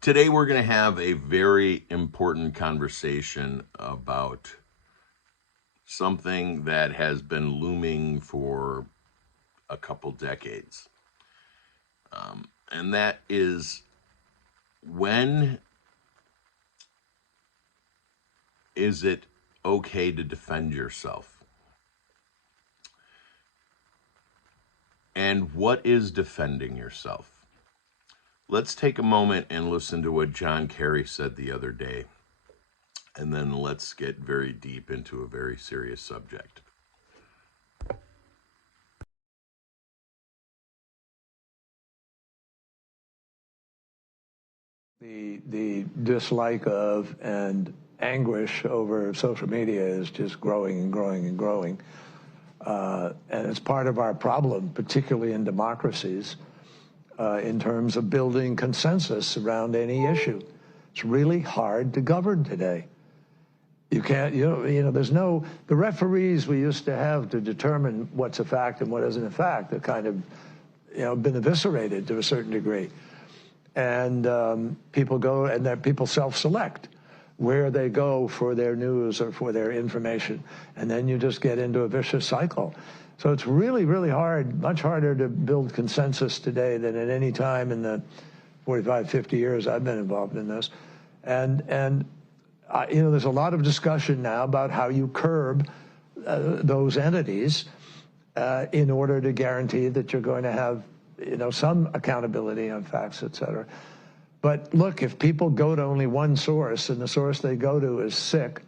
Today, we're going to have a very important conversation about something that has been looming for a couple decades. And that is, when is it okay to defend yourself? And what is defending yourself? Let's take a moment and listen to what John Kerry said the other day, and then let's get very deep into a very serious subject. The dislike of and anguish over social media is just growing and growing and growing. And it's part of our problem, particularly in democracies, in terms of building consensus around any issue. It's really hard to govern today. You can't, there's no, the referees we used to have to determine what's a fact and what isn't a fact have kind of, been eviscerated to a certain degree. And people go and people self-select where they go for their news or for their information. And then you just get into a vicious cycle. So it's really, really hard, much harder to build consensus today than at any time in the 45, 50 years I've been involved in this. And there's a lot of discussion now about how you curb those entities in order to guarantee that you're going to have some accountability on facts, et cetera. But look, if people go to only one source and the source they go to is sick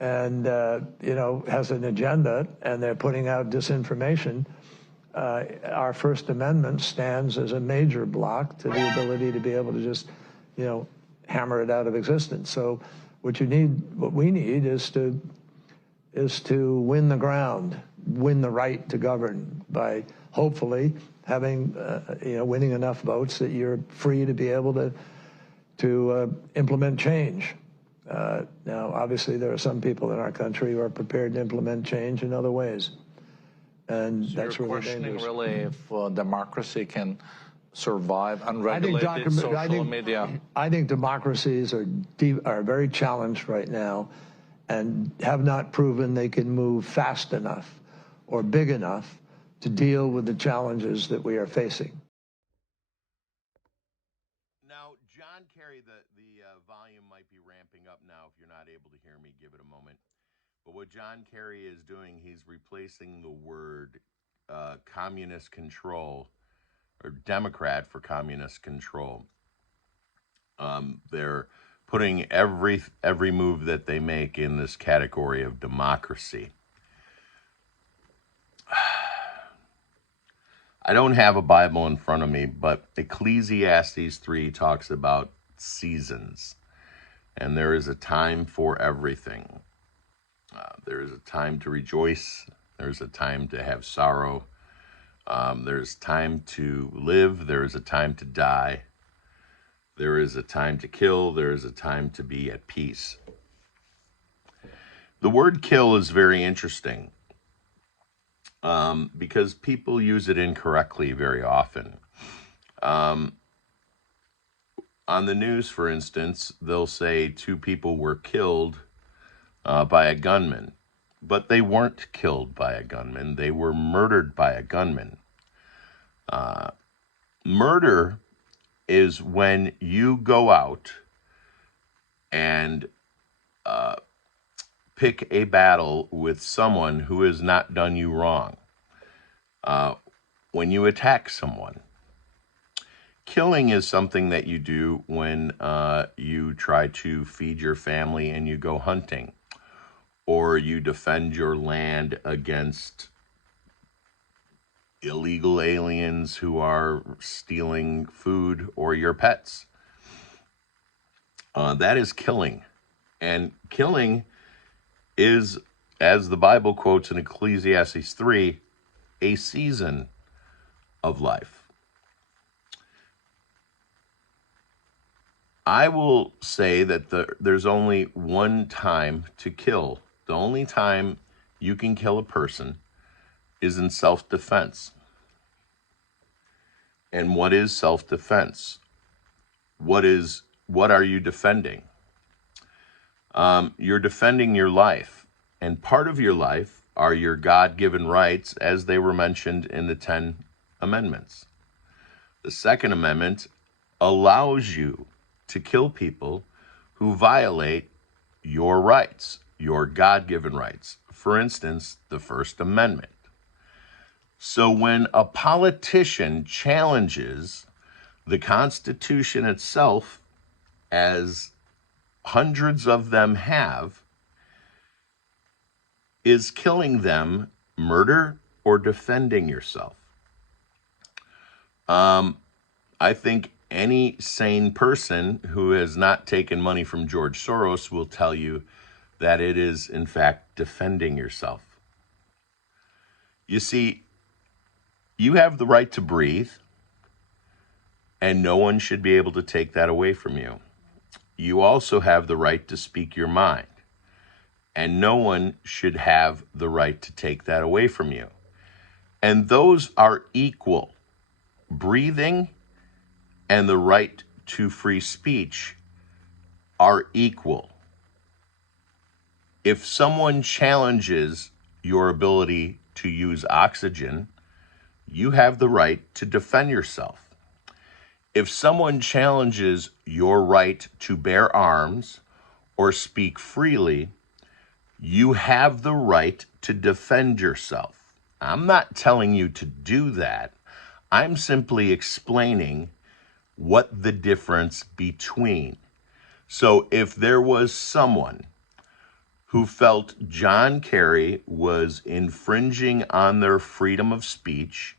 and, has an agenda and they're putting out disinformation, our First Amendment stands as a major block to the ability to be able to just, hammer it out of existence. So what we need is to win the ground, win the right to govern by hopefully having, winning enough votes that you're free to be able to implement change. Now, obviously, there are some people in our country who are prepared to implement change in other ways, and so that's you're really questioning dangerous. really if democracy can survive unregulated social media. I think democracies are very challenged right now, and have not proven they can move fast enough or big enough to deal with the challenges that we are facing. Now, John Kerry, the volume might be ramping up now. If you're not able to hear me, give it a moment. But what John Kerry is doing, he's replacing the word communist control or Democrat for communist control. They're putting every move that they make in this category of democracy. I don't have a Bible in front of me, but Ecclesiastes 3 talks about seasons. And there is a time for everything. There is a time to rejoice. There's a time to have sorrow. There's time to live. There is a time to die. There is a time to kill. There is a time to be at peace. The word kill is very interesting. Because people use it incorrectly very often. On the news, for instance, they'll say 2 people were killed by a gunman, but they weren't killed by a gunman. They were murdered by a gunman. Murder is when you go out and pick a battle with someone who has not done you wrong. When you attack someone. Killing is something that you do when you try to feed your family and you go hunting, or you defend your land against illegal aliens who are stealing food or your pets. That is killing. And killing is, as the Bible quotes in Ecclesiastes 3, a season of life. I will say that there's only one time to kill. The only time you can kill a person is in self-defense. And what is self-defense? what are you defending? You're defending your life, and part of your life are your God-given rights as they were mentioned in the 10 Amendments. The Second Amendment allows you to kill people who violate your rights, your God-given rights. For instance, the First Amendment. So when a politician challenges the Constitution itself, as hundreds of them have, is killing them murder or defending yourself? I think any sane person who has not taken money from George Soros will tell you that it is, in fact, defending yourself. You see, you have the right to breathe, and no one should be able to take that away from you. You also have the right to speak your mind, and no one should have the right to take that away from you. And those are equal. Breathing and the right to free speech are equal. If someone challenges your ability to use oxygen, you have the right to defend yourself. If someone challenges your right to bear arms or speak freely, you have the right to defend yourself. I'm not telling you to do that. I'm simply explaining what the difference between. So if there was someone who felt John Kerry was infringing on their freedom of speech,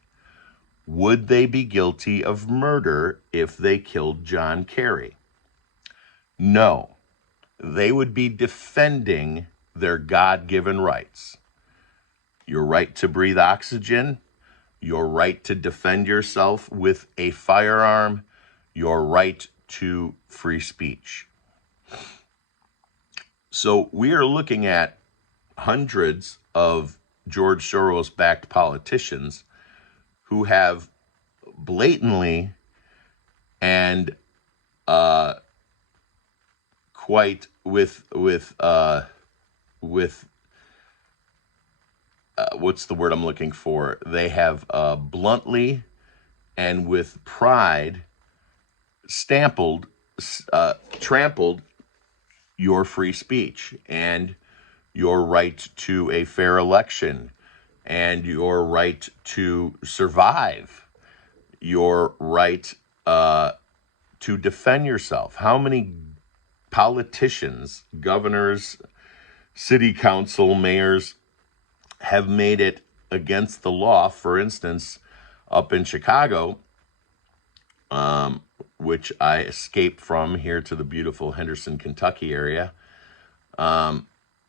would they be guilty of murder if they killed John Kerry? No. They would be defending their God-given rights. Your right to breathe oxygen, your right to defend yourself with a firearm, your right to free speech. So we are looking at hundreds of George Soros-backed politicians who have blatantly and quite with what's the word I'm looking for? They have bluntly and with pride trampled your free speech and your right to a fair election and your right to survive, your right to defend yourself. How many politicians, governors, city council, mayors have made it against the law? For instance, up in Chicago, which I escaped from here to the beautiful Henderson, Kentucky area,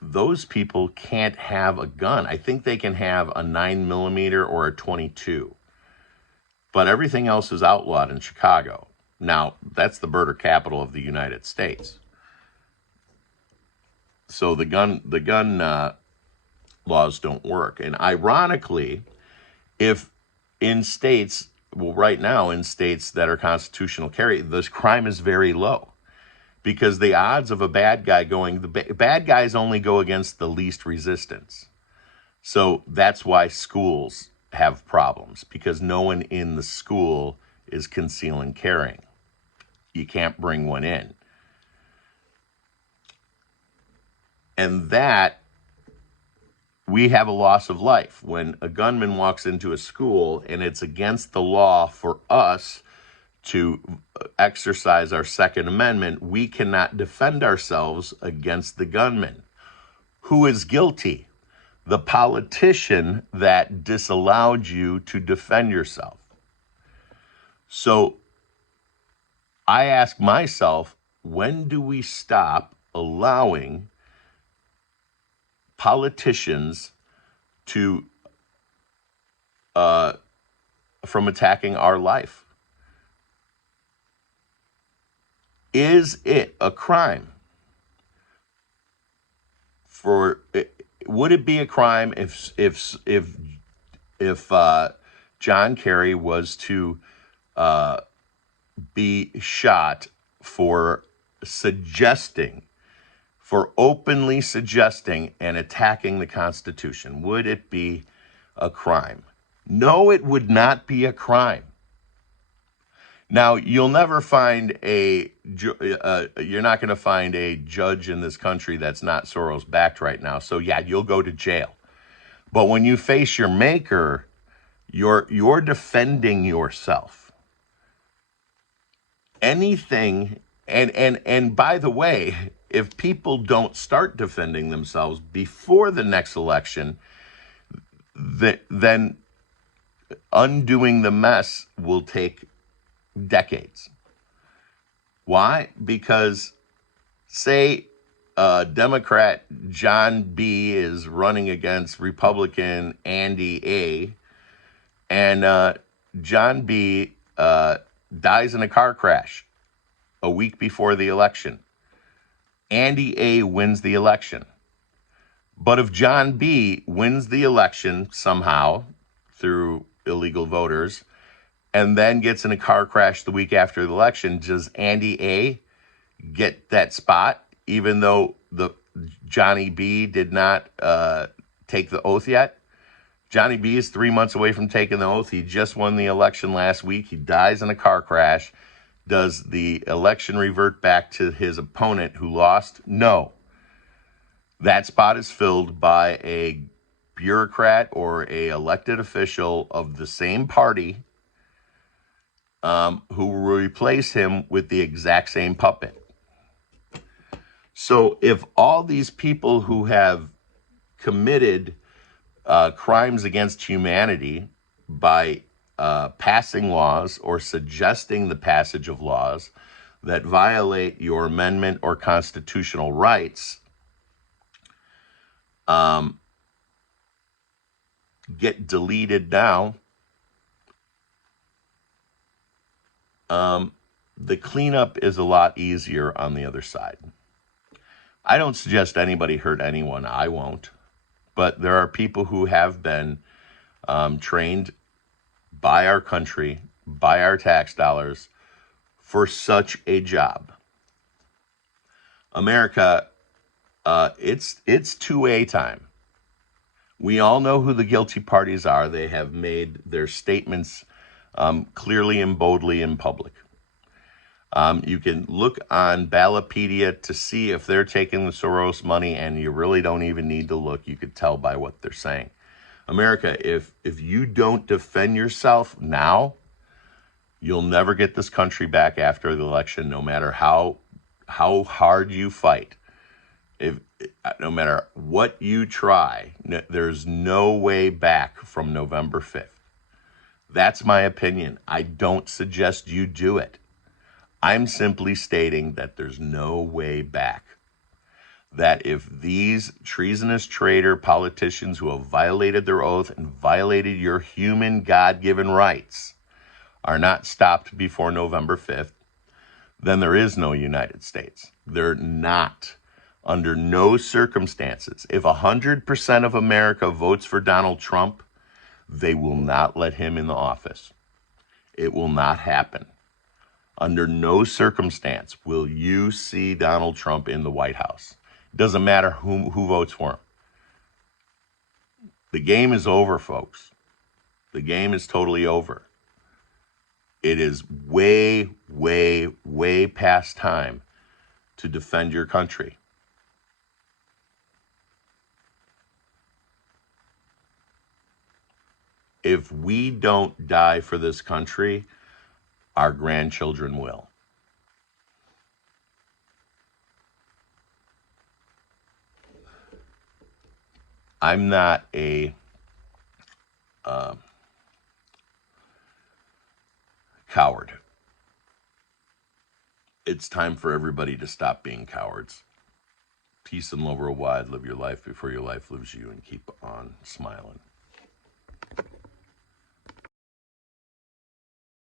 those people can't have a gun. I think they can have a 9mm or a .22, but everything else is outlawed in Chicago. Now, that's the murder capital of the United States. So the gun laws don't work. And ironically, if in states, well, right now in states that are constitutional carry, this crime is very low, because the odds of a bad guy bad guys only go against the least resistance. So that's why schools have problems, because no one in the school is concealing carrying. You can't bring one in. And that, we have a loss of life. When a gunman walks into a school and it's against the law for us to exercise our Second Amendment, we cannot defend ourselves against the gunman. Who is guilty? The politician that disallowed you to defend yourself. So I ask myself, when do we stop allowing politicians to from attacking our life? Is it a crime? Would it be a crime if John Kerry was to be shot for suggesting, for openly suggesting and attacking the Constitution? Would it be a crime? No, it would not be a crime. Now, you'll never find you're not going to find a judge in this country that's not Soros backed right now. So yeah, you'll go to jail. But when you face your maker, you're defending yourself. Anything, and by the way, if people don't start defending themselves before the next election, then undoing the mess will take decades. Why? Because say Democrat John B. is running against Republican Andy A., and John B. Dies in a car crash a week before the election. Andy A. wins the election. But if John B. wins the election somehow through illegal voters, and then gets in a car crash the week after the election, does Andy A. get that spot, even though the Johnny B. did not take the oath yet? Johnny B. is 3 months away from taking the oath. He just won the election last week. He dies in a car crash. Does the election revert back to his opponent who lost? No. That spot is filled by a bureaucrat or a elected official of the same party who will replace him with the exact same puppet. So if all these people who have committed crimes against humanity by passing laws or suggesting the passage of laws that violate your amendment or constitutional rights get deleted now, the cleanup is a lot easier on the other side. I don't suggest anybody hurt anyone. I won't. But there are people who have been trained by our country, by our tax dollars, for such a job. America, it's 2A time. We all know who the guilty parties are. They have made their statements clearly and boldly in public. You can look on Ballotpedia to see if they're taking the Soros money, and you really don't even need to look. You could tell by what they're saying. America, if you don't defend yourself now, you'll never get this country back after the election, no matter how hard you fight. No matter what you try, there's no way back from November 5th. That's my opinion. I don't suggest you do it. I'm simply stating that there's no way back. That if these treasonous traitor politicians who have violated their oath and violated your human God-given rights are not stopped before November 5th, then there is no United States. They're not. Under no circumstances. If 100% of America votes for Donald Trump, they will not let him in the office. It will not happen. Under no circumstance will you see Donald Trump in the White House. It doesn't matter who votes for him. The game is over, folks. The game is totally over. It is way, way, way past time to defend your country. If we don't die for this country, our grandchildren will. I'm not a coward. It's time for everybody to stop being cowards. Peace and love worldwide. Live your life before your life lives you, and keep on smiling.